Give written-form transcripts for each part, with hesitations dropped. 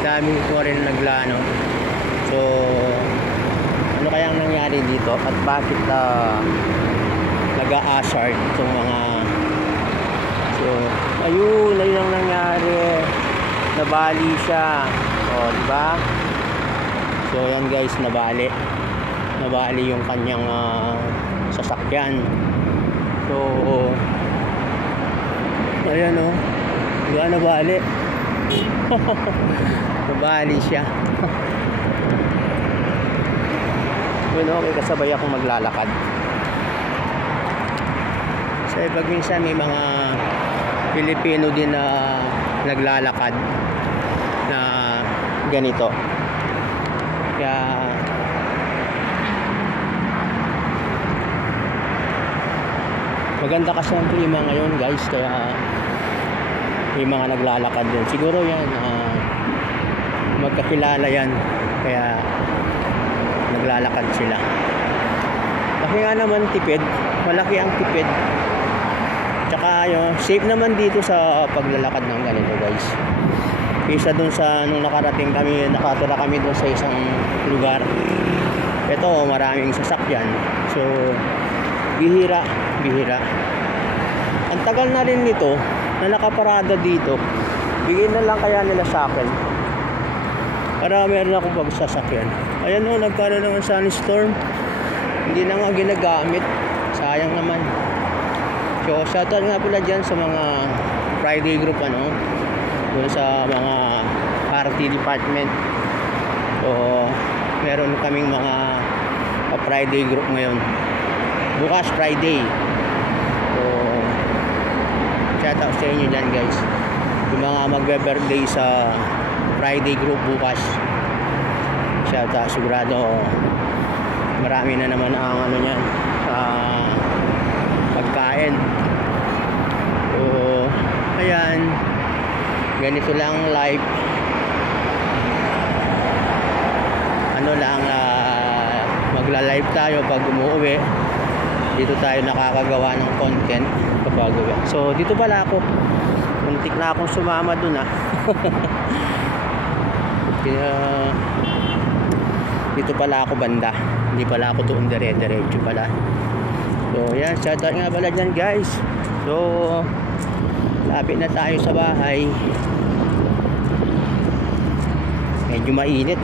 daming foreign naglano. So ano kayang nangyari dito at bakit nag-a-hazard itong mga, so ayun ang nangyari, nabali siya, o diba? So yan guys, nabali yung kanyang sasakyan. So ayan o, diba nabali? Nabali siya. Yun o, may kasabay akong maglalakad. So pag minsan may mga Pilipino din na naglalakad na ganito, kaya maganda kasi ang klima ngayon guys, kaya may mga naglalakad din. Siguro yan magkakilala yan, kaya naglalakad sila. Kasi nga naman tipid, malaki ang tipid. Tsaka yun, safe naman dito sa paglalakad ng ganito guys. Kaysa dun sa nung nakarating kami, nakatira kami dun sa isang lugar. Ito maraming sasakyan. So bihira. Ang tagal na rin nito na nakaparada dito. Bigyan na lang kaya nila sa akin para meron akong pagsasakyan. Ayan o, nagkaroon ng sunstorm. Hindi na nga ginagamit. Sayang naman. So shoutout nga pala dyan sa mga Friday group dun sa mga party department. So meron kaming mga Friday group ngayon. Bukas Friday. So shoutout sa inyo dyan guys, yung mga magbe-birthday sa Friday group bukas. Shoutout, sigurado marami na naman ang niyan, pagkain. So ayan, ganito lang live. Magla-live tayo pag umuwi. Dito tayo nakakagawa ng content kapag uwi. So dito pala ako, muntik na akong sumama dun kaya dito pala ako banda, hindi pala ako doon dire-diretso pala. So yan, shoutout nga pala dyan guys. So lapit na tayo sa bahay. Medyo mainit,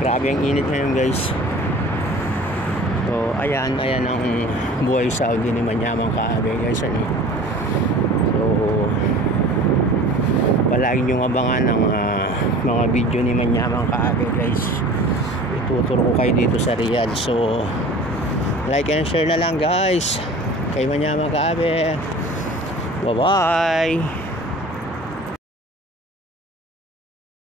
grabe ang init ngayon guys. So ayan ang buhay Saudi ni Manyamang Kaabe guys. So palagi nyo abangan ng mga video ni Manyamang Kaabe guys. Ituturo ko kayo dito sa Riyadh. So like and share na lang guys kay Manyamang Kaabe. Bye bye.